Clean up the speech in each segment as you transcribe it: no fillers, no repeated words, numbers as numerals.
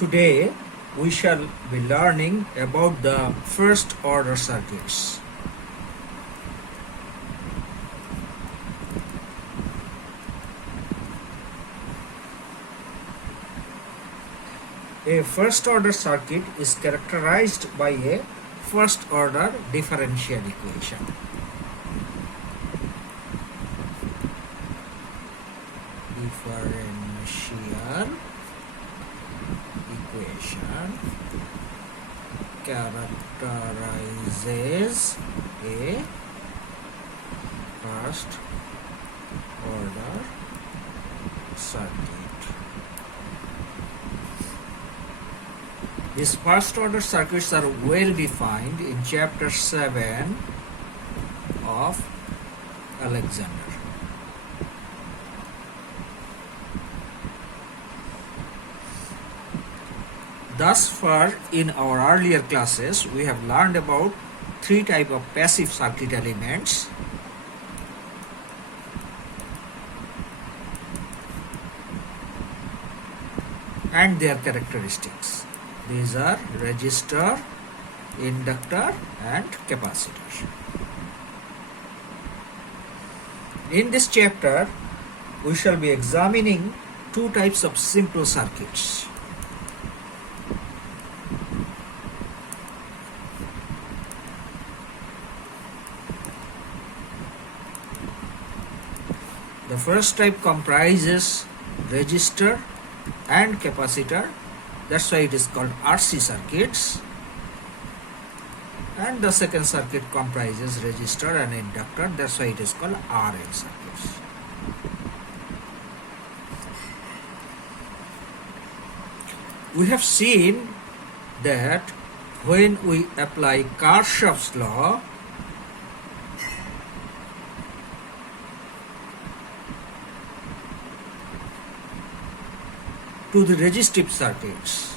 Today we shall be learning about the first order circuits. A first order circuit is characterized by a first order differential equation. Differential equation characterizes a first order circuit. These first order circuits are well defined in chapter 7 of Alexander. Thus far in our earlier classes we have learned about three types of passive circuit elements. And their characteristics. These are resistor, inductor and capacitor. In this chapter we shall be examining two types of simple circuits. The first type comprises resistor and capacitor, that's why it is called RC circuits. And the second circuit comprises resistor and inductor, that's why it is called RL circuits. We have seen that when we apply Kirchhoff's law, to the resistive circuits,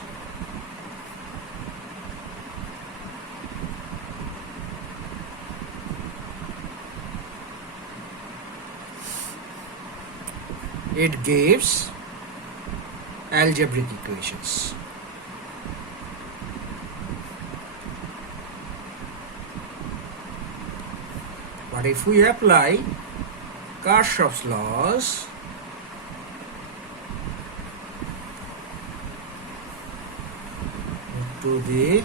it gives algebraic equations. But if we apply Kirchhoff's laws, to the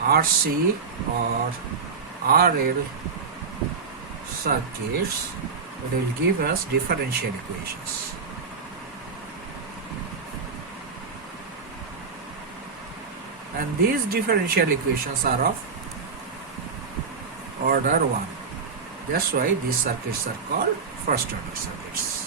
RC or RL circuits, it will give us differential equations. And these differential equations are of order 1. That's why these circuits are called first order circuits.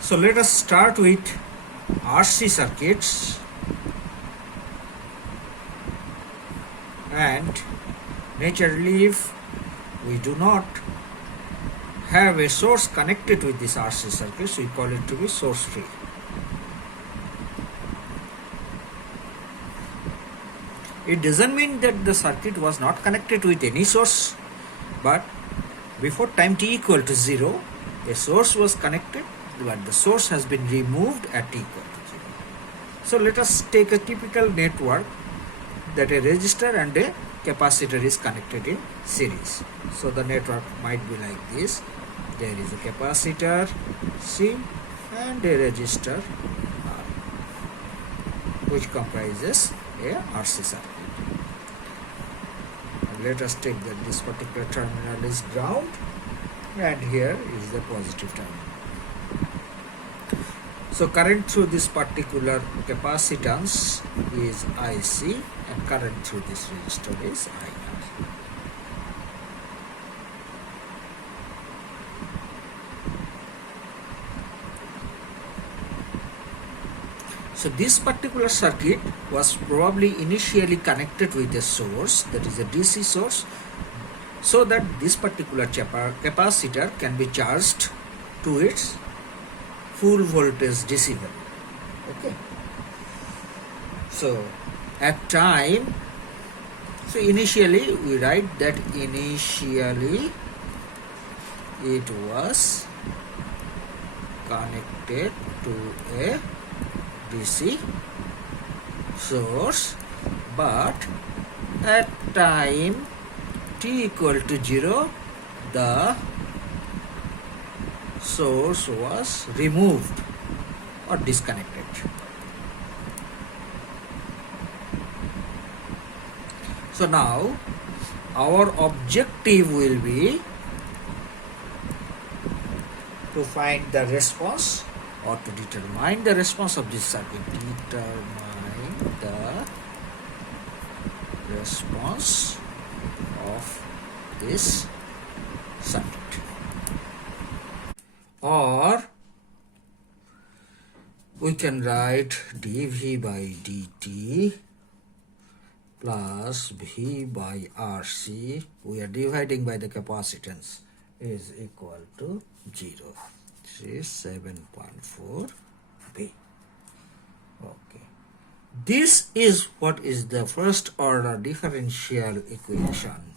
So let us start with RC circuits, and naturally if we do not have a source connected with this RC circuits, we call it to be source free. It doesn't mean that the circuit was not connected with any source, but before time t equal to 0, a source was connected, but the source has been removed at t equal to 0. So let us take a typical network that a resistor and a capacitor is connected in series. So the network might be like this. There is a capacitor C and a resistor R, which comprises a RC circuit. And let us take that this particular terminal is ground and here is the positive terminal. So current through this particular capacitance is IC and current through this resistor is IR. So this particular circuit was probably initially connected with a source, that is a DC source, so that this particular capacitor can be charged to its full voltage DC value. Okay. So at time, so initially we write that initially it was connected to a DC source, but at time t equal to 0, the source was removed or disconnected. So now our objective will be to find the response or to determine the response of this circuit. Determine the response of this circuit. Or we can write dV by dt plus V by RC, we are dividing by the capacitance, is equal to 0. This is 7.4 B. Okay. This is what is the first order differential equation.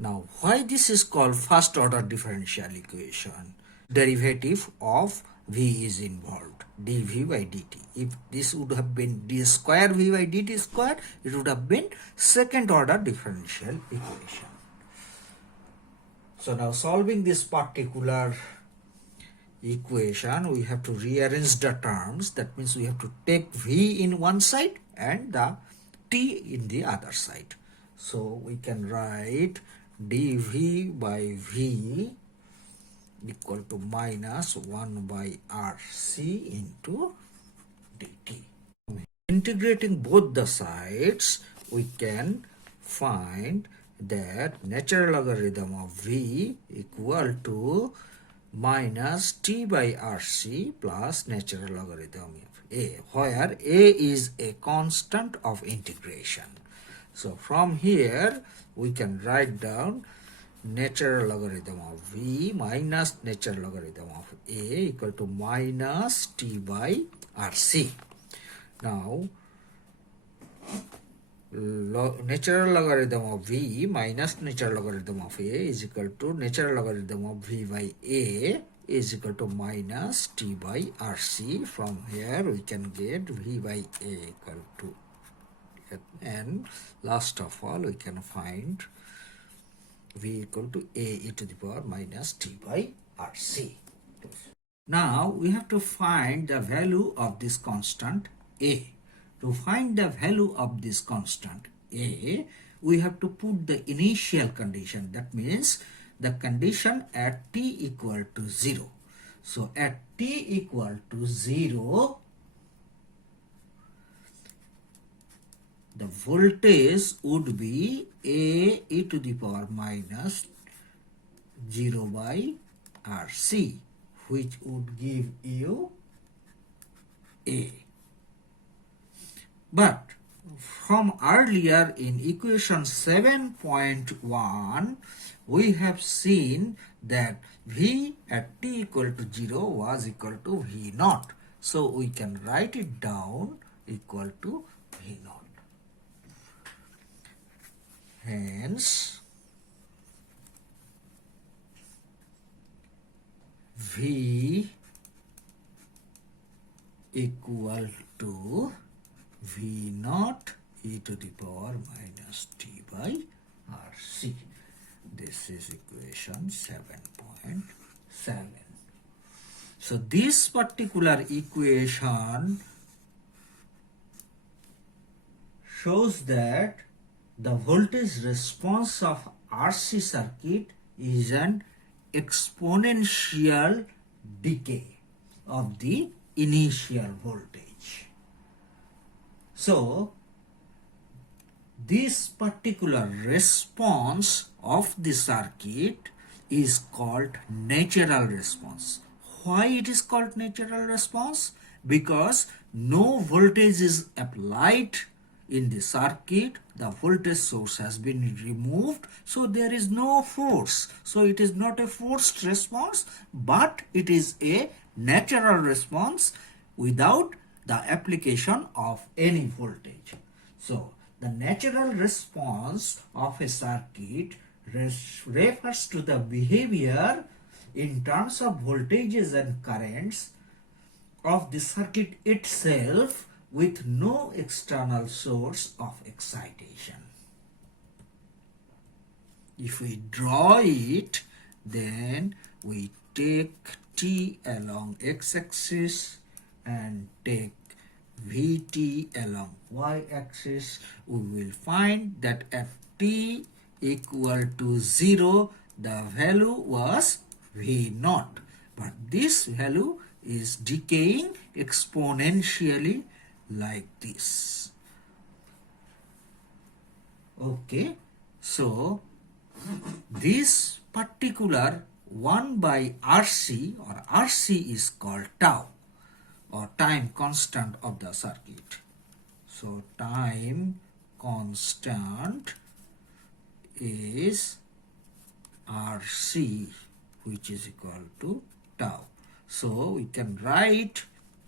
Now, why this is called first order differential equation? Derivative of V is involved, dV by dt. If this would have been d square V by dt square, it would have been second order differential equation. So now solving this particular equation, we have to rearrange the terms. That means we have to take V in one side and the T in the other side. So we can write dV by V equal to minus 1 by RC into dt. Integrating both the sides, we can find that natural logarithm of V equal to minus T by RC plus natural logarithm of A, where A is a constant of integration. So from here we can write down natural logarithm of V minus natural logarithm of A equal to minus T by RC. Now natural logarithm of V minus natural logarithm of A is equal to natural logarithm of V by A is equal to minus T by RC. From here we can get V by A equal to, and last of all we can find V equal to A e to the power minus T by RC. Now we have to find the value of this constant A. To find the value of this constant A, we have to put the initial condition. That means the condition at t equal to 0. So at t equal to 0, the voltage would be A e to the power minus 0 by RC, which would give you A. But from earlier in equation 7.1, we have seen that V at t equal to 0 was equal to V naught. So we can write it down equal to V naught. Hence, V equal to V naught e to the power minus T by RC. This is equation 7.7. So this particular equation shows that the voltage response of RC circuit is an exponential decay of the initial voltage. So this particular response of the circuit is called natural response. Why it is called natural response? because no voltage is applied in the circuit. The voltage source has been removed, so there is no force. So it is not a forced response, but it is a natural response without the application of any voltage. So the natural response of a circuit refers to the behavior in terms of voltages and currents of the circuit itself with no external source of excitation. If we draw it, then we take T along x-axis and take Vt along y-axis. We will find that at t equal to 0, the value was V0. But this value is decaying exponentially like this. Okay, so this particular 1 by RC or RC is called tau or time constant of the circuit. So time constant is RC, which is equal to tau. So we can write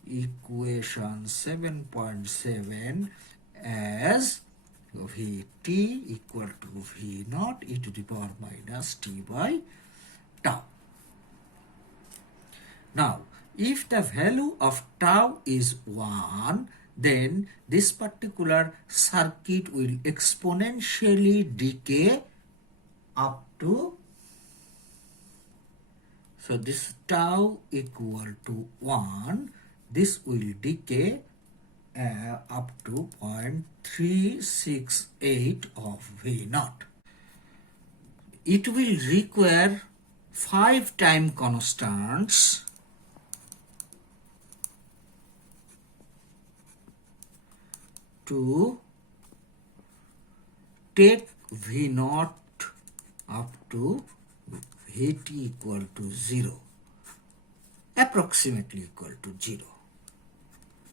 equation 7.7 as Vt equal to V0 e to the power minus t by tau. Now, if the value of tau is 1, then this particular circuit will exponentially decay up to, so this tau equal to 1, this will decay up to 0.368 of V0. It will require 5 time constants to take V0 up to Vt equal to 0, approximately equal to 0.